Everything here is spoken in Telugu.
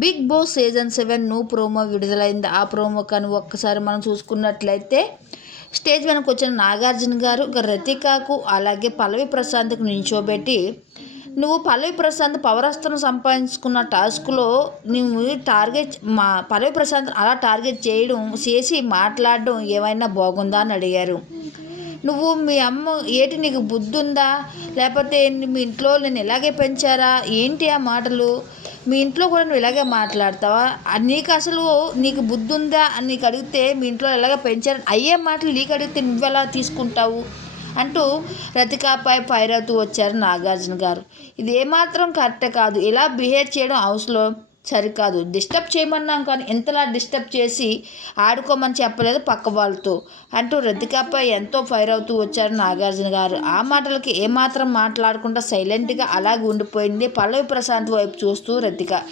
Bigg Boss season seven new promo విడుదలైంది. ఆ ప్రోమో కానీ ఒక్కసారి మనం చూసుకున్నట్లయితే స్టేజ్ వెనక వచ్చిన నాగార్జున గారు ఒక రతికాకు అలాగే పల్లవి ప్రశాంత్కు నించోబెట్టి నువ్వు పల్లవి ప్రశాంత్ పవరస్త్రం సంపాదించుకున్న టాస్క్లో నువ్వు టార్గెట్ మా పల్లవి ప్రశాంత్ అలా టార్గెట్ చేయడం చేసి మాట్లాడడం ఏమైనా బాగుందా అని అడిగారు. నువ్వు మీ అమ్మ ఏటి నీకు బుద్ధి ఉందా లేకపోతే మీ ఇంట్లో నేను ఇలాగే పెంచారా? ఏంటి ఆ మాటలు? మీ ఇంట్లో కూడా నువ్వు ఇలాగే మాట్లాడతావా? నీకు అసలు నీకు బుద్ధి ఉందా అని నీకు అడిగితే మీ ఇంట్లో ఇలాగ పెంచారు? అయ్యే మాటలు నీకు అడిగితే నువ్వెలా తీసుకుంటావు? అంటూ రతికాపై ఫైర్ అవుతూ వచ్చారు నాగార్జున గారు. ఇది ఏమాత్రం కరెక్ట్ కాదు. ఇలా బిహేవ్ చేయడం అవసరం. సరికాదు డిస్టర్బ్ చేయమన్నాం కానీ ఎంతలా డిస్టర్బ్ చేసి ఆడుకోమని చెప్పలేదు పక్క వాళ్ళతో. అంటూ రతికాపై ఎంతో ఫైర్ అవుతూ వచ్చారు నాగార్జున గారు. ఆ మాటలకి ఏమాత్రం మాట్లాడకుండా సైలెంట్గా అలాగే ఉండిపోయింది పల్లవి ప్రశాంత్ వైపు చూస్తూ రతిక.